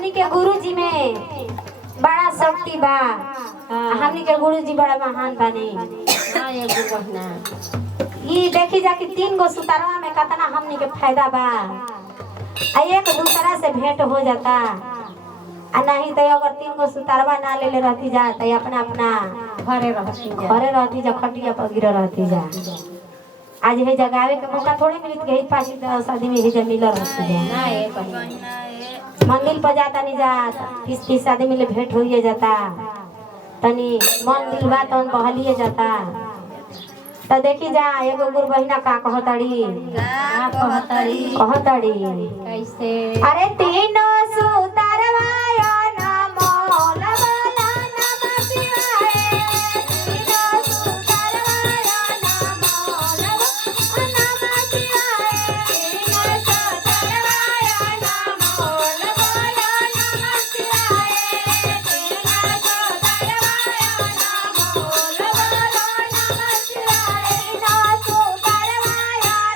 हमनी के गुरुजी में बड़ा शक्ति बा। हमनी के गुरुजी बड़ा महान बानी। हां ये बहना ई देखी जा कि 3 गो सुतारवा में कितना हमनी के फायदा बा। आ एक दूसरा से भेंट हो जाता। आ नहीं तो अगर 3 गो सुतारवा ना ले ले रहती जा तो अपना अपना घरे रहती जा खटिया पर गिर रहती जा। आज हे जगावे के मौका थोड़े मिलत गई 5-10 आदमी हे मिल रहती जा। ना ये बहना मंदिर पर जाता नहीं जात 30 आदमी ले भेंट होइए जाता। तनी मन दिल बा तन बहलिए जाता। तो देखी जा एगो गुरु बहिना का कहतड़ी कैसे अरे 3 सुतारवा ना मोल वाला नम शिवाय। 3 सुतारवा ना मोल वाला नम शिवाय। 3 सुतारवा ना मोल वाला नम शिवाय। 3 सुतारवा ना मोल वाला नम शिवाय। 3 सुतारवा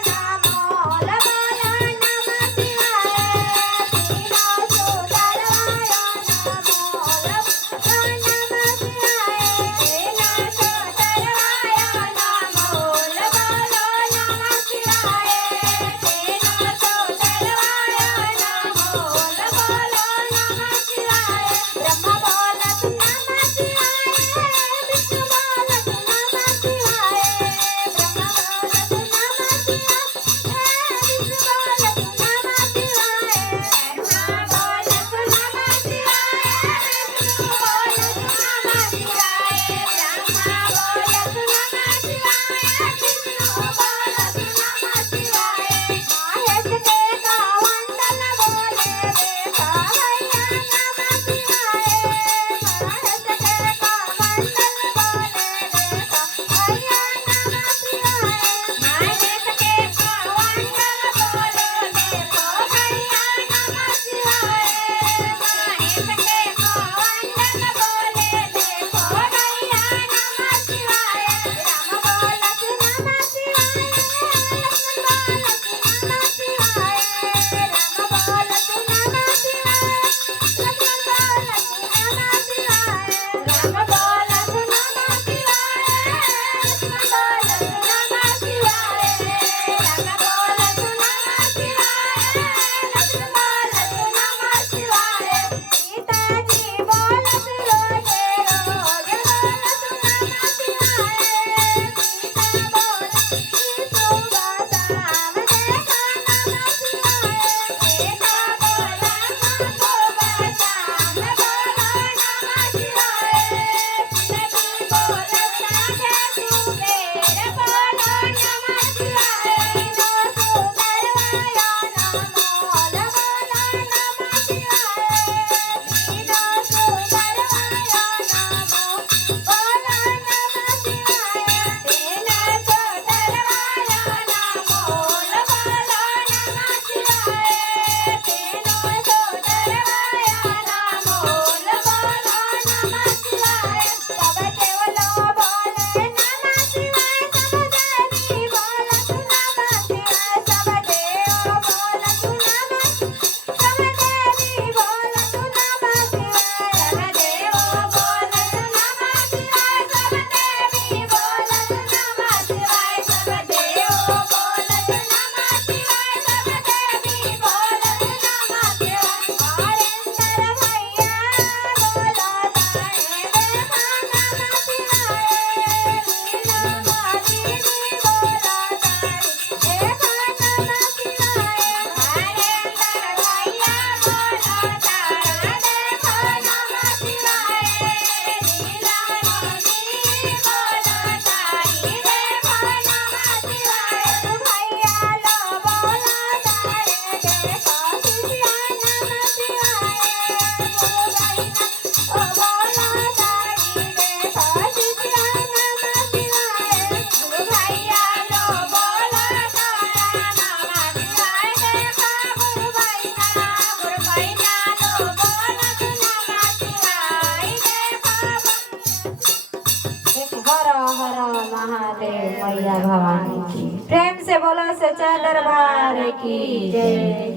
ना मोल वाला नम महादेव मैया भवानी की प्रेम से बोलो सच्चा दरबार की जय।